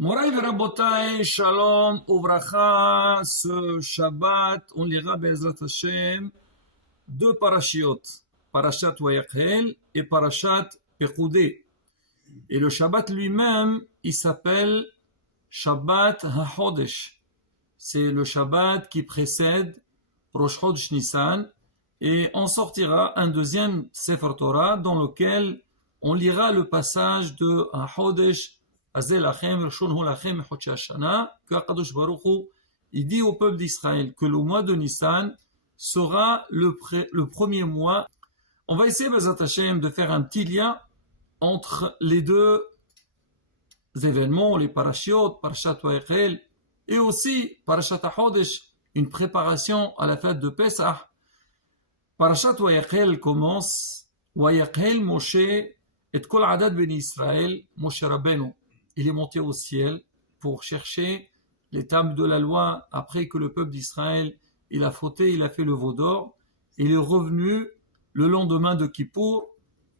Moraï Verabotai, Shalom, Uvracha, ce Shabbat, on lira Bezrat Hashem deux parashiot, Parashat Vayakhel et Parashat Pekudei. Et le Shabbat lui-même, il s'appelle Shabbat HaChodesh. C'est le Shabbat qui précède Rosh Chodesh Nissan. Et on sortira un deuxième Sefer Torah dans lequel on lira le passage de HaChodesh que Akadosh Baruch Hu, il dit au peuple d'Israël que le mois de Nissan sera le premier mois. On va essayer, Bezat Hashem, de faire un petit lien entre les deux événements, les parashiot, Parashat Vayakhel, et aussi Parashat HaChodesh, une préparation à la fête de Pesach. Parashat Vayakhel commence Vayakhel Moshe et Kol Adad Ben Israël, Moshe Rabbeinu. Il est monté au ciel pour chercher les tables de la loi après que le peuple d'Israël il a fauté, il a fait le veau d'or. Il est revenu le lendemain de Kippour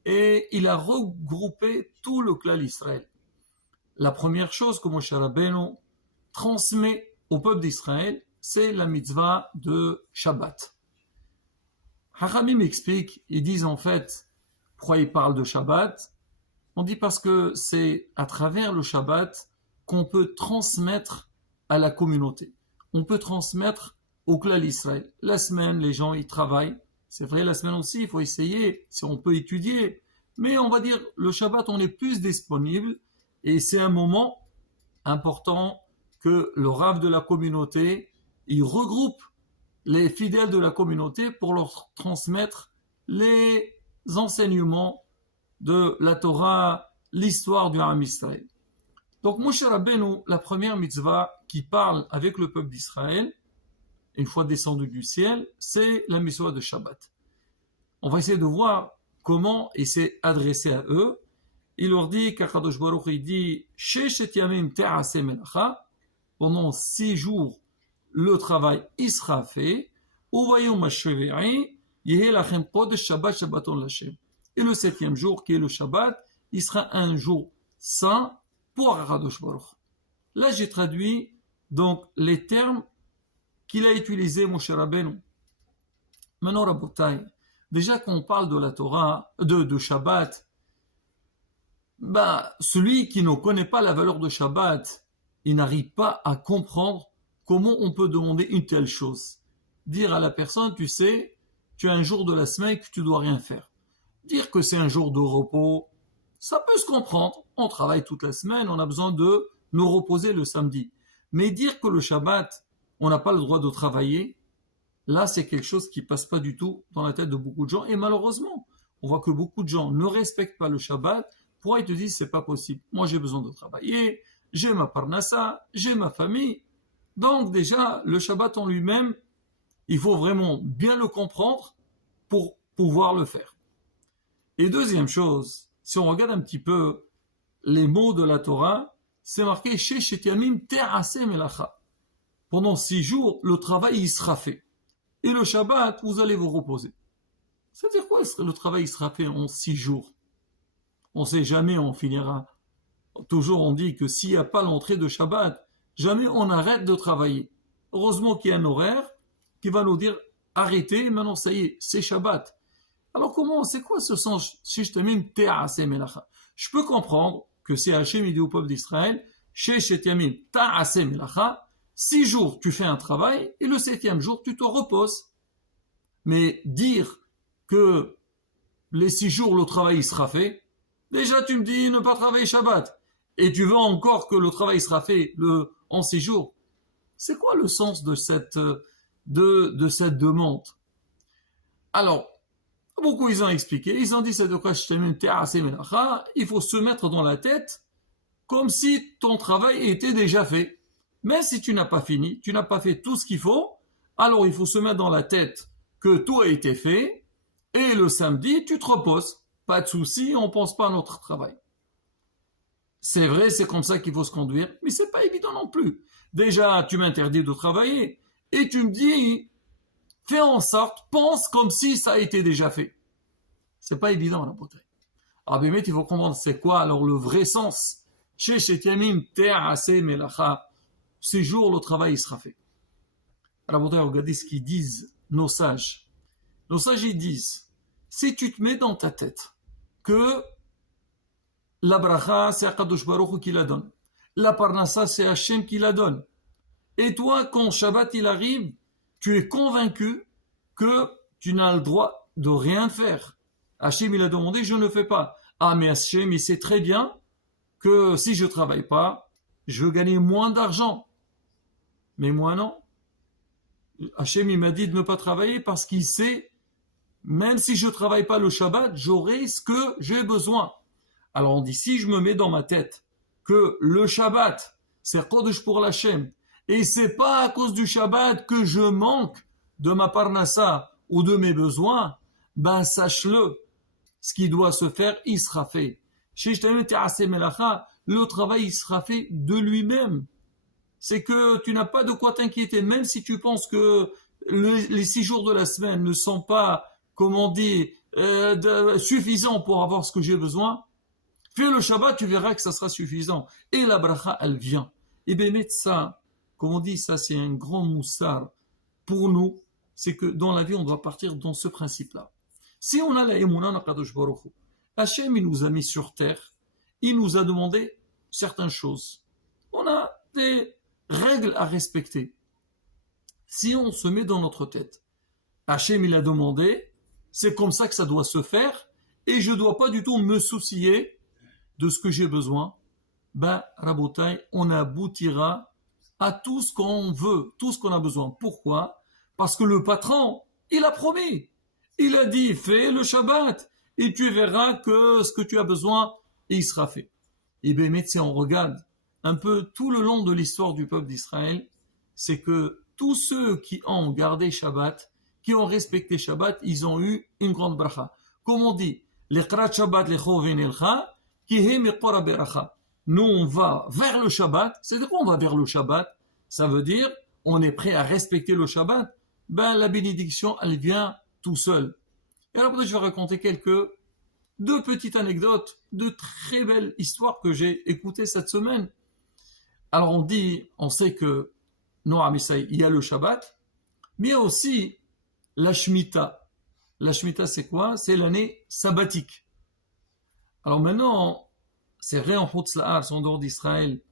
et il a regroupé tout le clan d'Israël. La première chose que Moshe Rabbeinu transmet au peuple d'Israël, c'est la mitzvah de Shabbat. Hachamim explique, ils disent en fait, pourquoi ils parlent de Shabbat? On dit parce que c'est à travers le Shabbat qu'on peut transmettre à la communauté. On peut transmettre au clan d'Israël. La semaine, les gens y travaillent. C'est vrai, la semaine aussi, il faut essayer, si on peut étudier. Mais on va dire, le Shabbat, on est plus disponible et c'est un moment important que le rav de la communauté, il regroupe les fidèles de la communauté pour leur transmettre les enseignements de la Torah, l'histoire du Ham Israël. Donc Moshe Rabbeinu, la première mitzvah qui parle avec le peuple d'Israël, une fois descendu du ciel, c'est la mitzvah de Shabbat. On va essayer de voir comment il s'est adressé à eux. Il leur dit qu'Akadosh Baruch Hu dit Sheshet yamim te'aseh melacha, pendant 6 jours le travail il sera fait. Uvayom hashvi'i yehi lachem kodesh Shabbat Shabbaton l'Hashem. Et le 7e jour, qui est le Shabbat, il sera un jour saint pour Akadosh Baruch Hu. Là, j'ai traduit donc les termes qu'il a utilisés Moshe Rabbeinu. Maintenant, Rabotai, déjà quand on parle de la Torah, de Shabbat, celui qui ne connaît pas la valeur de Shabbat, il n'arrive pas à comprendre comment on peut demander une telle chose. Dire à la personne, tu sais, tu as un jour de la semaine que tu dois rien faire. Dire que c'est un jour de repos, ça peut se comprendre. On travaille toute la semaine, on a besoin de nous reposer le samedi. Mais dire que le Shabbat, on n'a pas le droit de travailler, là c'est quelque chose qui passe pas du tout dans la tête de beaucoup de gens. Et malheureusement, on voit que beaucoup de gens ne respectent pas le Shabbat. Pourquoi ils te disent c'est pas possible? Moi j'ai besoin de travailler, j'ai ma parnassa, j'ai ma famille. Donc déjà, le Shabbat en lui-même, il faut vraiment bien le comprendre pour pouvoir le faire. Et deuxième chose, si on regarde un petit peu les mots de la Torah, c'est marqué Sheshet yamim te'aseh melacha. Pendant 6 jours, le travail il sera fait. Et le Shabbat, vous allez vous reposer. Ça veut dire quoi le travail il sera fait en 6 jours? On ne sait jamais, on finira. Toujours on dit que s'il n'y a pas l'entrée de Shabbat, jamais on arrête de travailler. Heureusement qu'il y a un horaire qui va nous dire arrêtez, maintenant ça y est, c'est Shabbat. Alors comment, c'est quoi ce sens? Je peux comprendre que si Hachem il dit au peuple d'Israël, 6 jours tu fais un travail et le 7e jour tu te reposes. Mais dire que les 6 jours le travail sera fait, déjà tu me dis ne pas travailler Shabbat et tu veux encore que le travail sera fait en 6 jours. C'est quoi le sens de cette demande? Alors, beaucoup ils ont expliqué, ils ont dit c'est de quoi il faut se mettre dans la tête comme si ton travail était déjà fait. Mais si tu n'as pas fini, tu n'as pas fait tout ce qu'il faut, alors il faut se mettre dans la tête que tout a été fait et le samedi tu te reposes. Pas de souci, on ne pense pas à notre travail. C'est vrai, c'est comme ça qu'il faut se conduire, mais c'est pas évident non plus. Déjà, tu m'interdis de travailler et tu me dis fais en sorte, pense comme si ça a été déjà fait. C'est pas évident la beauté. Ah ben il faut comprendre c'est quoi alors le vrai sens Sheshet yamim te'aseh melacha. Ces jours, le travail il sera fait. Alors, regardez ce qu'ils disent, nos sages. Nos sages, ils disent, si tu te mets dans ta tête que la bracha, c'est Akadosh Baruch Hu qui la donne, la parnassa, c'est Hachem qui la donne, et toi, quand Shabbat il arrive, tu es convaincu que tu n'as le droit de rien faire. Hachem il a demandé, je ne fais pas. Ah, mais Hachem, il sait très bien que si je ne travaille pas, je veux gagner moins d'argent. Mais moi, non. Hachem, il m'a dit de ne pas travailler parce qu'il sait, même si je ne travaille pas le Shabbat, j'aurai ce que j'ai besoin. Alors on dit, si je me mets dans ma tête que le Shabbat, c'est Kodesh pour l'Hachem, et c'est pas à cause du Shabbat que je manque de ma parnassa ou de mes besoins, ben sache-le, ce qui doit se faire, il sera fait. Le travail, il sera fait de lui-même. C'est que tu n'as pas de quoi t'inquiéter, même si tu penses que les 6 jours de la semaine ne sont pas, comme on dit, suffisants pour avoir ce que j'ai besoin. Fais le Shabbat, tu verras que ça sera suffisant. Et la bracha, elle vient. Et bien, mettre ça, comme on dit, ça c'est un grand moussard pour nous, c'est que dans la vie, on doit partir dans ce principe-là. Si on a la émouna na Kadosh Baruch Hu, Hachem, il nous a mis sur terre, il nous a demandé certaines choses. On a des règles à respecter. Si on se met dans notre tête, Hachem, il a demandé, c'est comme ça que ça doit se faire, et je ne dois pas du tout me soucier de ce que j'ai besoin, ben, Rabotai, on aboutira à tout ce qu'on veut, tout ce qu'on a besoin. Pourquoi? Parce que le patron, il a promis. Il a dit, fais le Shabbat, et tu verras que ce que tu as besoin, il sera fait. Et bien, mais si on regarde un peu tout le long de l'histoire du peuple d'Israël, c'est que tous ceux qui ont gardé Shabbat, qui ont respecté Shabbat, ils ont eu une grande bracha. Comme on dit, l'Iqrat Shabbat lecho venelcha, nous, on va vers le Shabbat. C'est de quoi on va vers le Shabbat? Ça veut dire, on est prêt à respecter le Shabbat. Ben, la bénédiction, elle vient tout seul. Et alors, je vais raconter deux petites anecdotes, de très belles histoires que j'ai écoutées cette semaine. Alors, on sait que, non, à Messaï, il y a le Shabbat, mais il y a aussi la Shemitah. La Shemitah, c'est quoi? C'est l'année sabbatique. Alors maintenant, c'est vrai en Chutz La'aretz, en dehors d'Israël,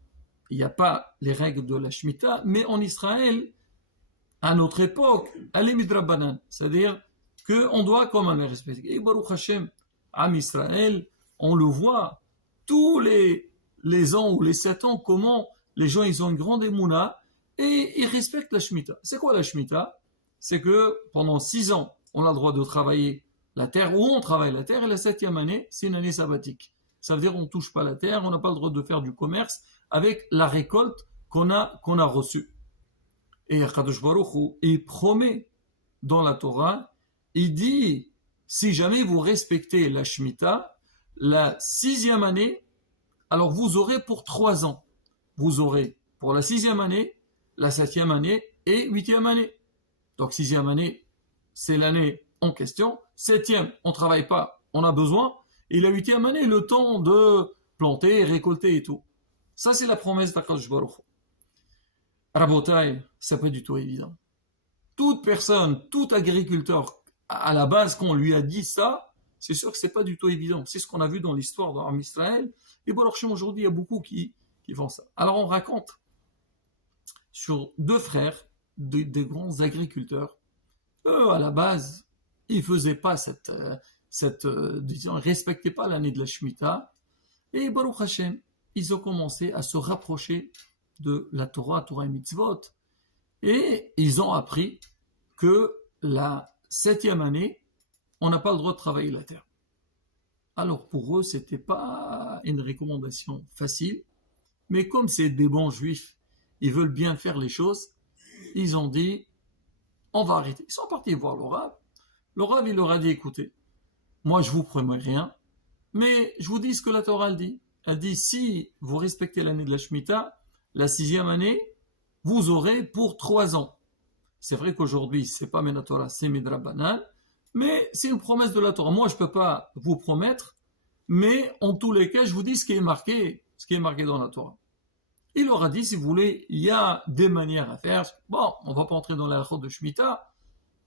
il n'y a pas les règles de la Shemitah, mais en Israël, à notre époque, elle est midrabanan, c'est-à-dire qu'on doit quand même les respecter. Et Baruch Hashem, Am Israël, on le voit tous les ans ou les 7 ans, comment les gens ils ont une grande émouna et ils respectent la Shemitah. C'est quoi la Shemitah? C'est que pendant 6 ans, on a le droit de travailler la terre, où on travaille la terre, et la 7e année, c'est une année sabbatique. Ça veut dire qu'on ne touche pas la terre, on n'a pas le droit de faire du commerce avec la récolte qu'on a reçue. Et Kadosh Baruch Hu, il promet dans la Torah, il dit, si jamais vous respectez la Shemitah, la 6e année, alors vous aurez pour 3 ans. Vous aurez pour la 6e année, la 7e année et 8e année. Donc 6e année, c'est l'année en question. 7e, on ne travaille pas, on a besoin. Et la 8e année, le temps de planter, récolter et tout. Ça, c'est la promesse d'Akadosh Baruch Hu. Rabotai, c'est pas du tout évident. Toute personne, tout agriculteur, à la base, quand on lui a dit ça, c'est sûr que c'est pas du tout évident. C'est ce qu'on a vu dans l'histoire d'Am Israël. Et Baruch Hashem, aujourd'hui, il y a beaucoup qui font ça. Alors, on raconte sur 2 frères, des grands agriculteurs. Eux, à la base, ils faisaient pas disons, ils respectaient pas l'année de la Shemitah. Et Baruch Hashem, ils ont commencé à se rapprocher de la Torah et Mitzvot. Et ils ont appris que la 7e année, on n'a pas le droit de travailler la terre. Alors pour eux, c'était pas une recommandation facile, mais comme c'est des bons juifs, ils veulent bien faire les choses, ils ont dit, on va arrêter. Ils sont partis voir le Rav. Le Rav, il leur a dit, écoutez, moi je vous promets rien, mais je vous dis ce que la Torah dit. Elle dit, si vous respectez l'année de la Shemitah, la 6e année, vous aurez pour 3 ans. C'est vrai qu'aujourd'hui, c'est pas Torah, c'est Midrabanan, mais c'est une promesse de la Torah. Moi, je peux pas vous promettre, mais en tous les cas, je vous dis ce qui est marqué ce qui est marqué dans la Torah. Il leur a dit, si vous voulez, il y a des manières à faire. Bon, on ne va pas entrer dans la halakha de Shemitah.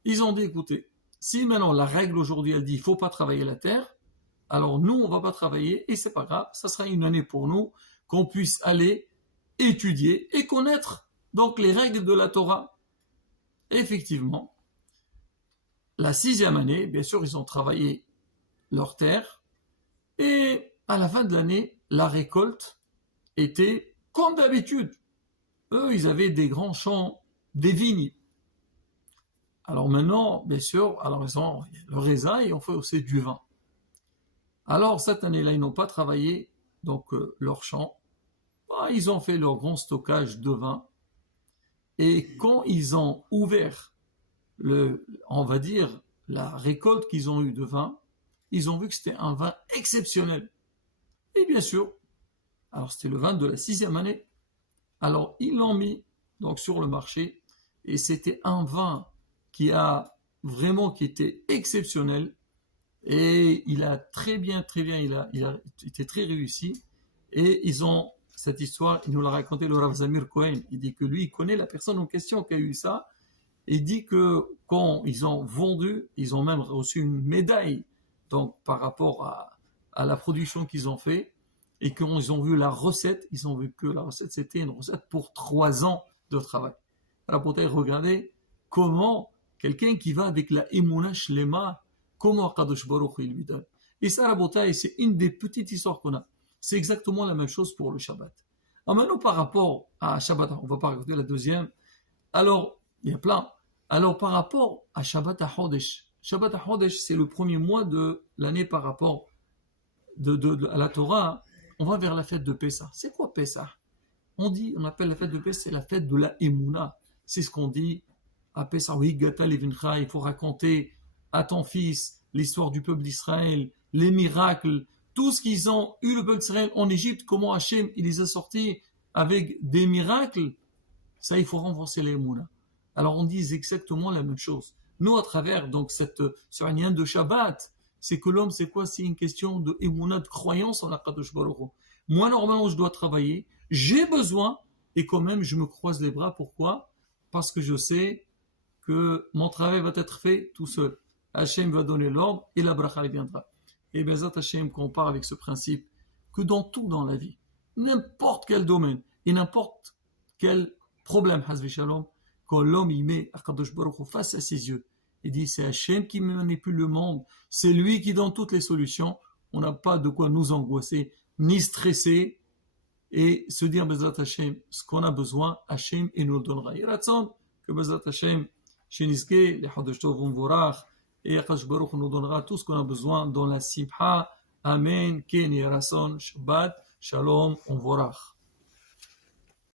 Ils ont dit, écoutez, si maintenant la règle aujourd'hui, elle dit, il ne faut pas travailler la terre, alors nous, on ne va pas travailler, et c'est pas grave, ça sera une année pour nous, qu'on puisse aller étudier et connaître donc les règles de la Torah. Et effectivement, la 6e année, bien sûr, ils ont travaillé leur terre, et à la fin de l'année, la récolte était comme d'habitude. Eux, ils avaient des grands champs, des vignes. Alors maintenant, bien sûr, alors ils ont le raisin et on fait aussi du vin. Alors cette année-là, ils n'ont pas travaillé donc leur champ. Ils ont fait leur grand stockage de vin. Et quand ils ont ouvert on va dire, la récolte qu'ils ont eue de vin, ils ont vu que c'était un vin exceptionnel. Et bien sûr, alors c'était le vin de la 6e année. Alors ils l'ont mis donc sur le marché et c'était un vin qui était exceptionnel et il a il a été très réussi. Et ils ont cette histoire, il nous l'a raconté le Rav Zamir Cohen. Il dit que lui, il connaît la personne en question qui a eu ça. Il dit que quand ils ont vendu, ils ont même reçu une médaille donc par rapport à la production qu'ils ont fait. Et quand ils ont vu la recette, ils ont vu que la recette, c'était une recette pour 3 ans de travail. Alors peut-être regarder comment quelqu'un qui va avec la Emouna Shlema, comment Kadosh Baruch il lui donne. Et ça, la bataille, c'est une des petites histoires qu'on a. C'est exactement la même chose pour le Shabbat. Alors maintenant, par rapport à Shabbat, on ne va pas raconter la deuxième. Alors, il y a plein. Alors, par rapport à Shabbat HaChodesh, Shabbat HaChodesh, c'est le premier mois de l'année par rapport à la Torah. On va vers la fête de Pessah. C'est quoi Pessah? On appelle la fête de Pessah, c'est la fête de la Emouna. C'est ce qu'on dit à Pessah. Oui, Gata Levincha, il faut raconter à ton fils l'histoire du peuple d'Israël, les miracles, tout ce qu'ils ont eu le peuple d'Israël en Égypte, comment Hachem il les a sortis avec des miracles. Ça, il faut renforcer les Emouna. Alors on dit exactement la même chose. Nous, à travers donc ce lien de Shabbat, c'est que l'homme, c'est quoi? C'est une question de émouna, de croyance en la Kadosh Baruch Hu. Moi, normalement, je dois travailler, j'ai besoin, et quand même, je me croise les bras. Pourquoi? Parce que je sais que mon travail va être fait tout seul. Hachem va donner l'ordre et la bracha viendra. Et bien, Hachem compare avec ce principe que dans tout dans la vie, n'importe quel domaine et n'importe quel problème, Hazvi Shalom, quand l'homme y met Akadosh Baruch Hu face à ses yeux, il dit c'est Hachem qui manipule le monde, c'est lui qui donne toutes les solutions. On n'a pas de quoi nous angoisser ni stresser et se dire Bezrat Hachem, ce qu'on a besoin, Hachem il nous le donnera. Il ratzon que Bezrat Hachem, Shenizke, les Chodesh Tov Umvorach, et Akadosh Baruch Hu nous donnera tout ce qu'on a besoin dans la Simcha. Amen. Ken Yerason Shabbat Shalom Umvorach.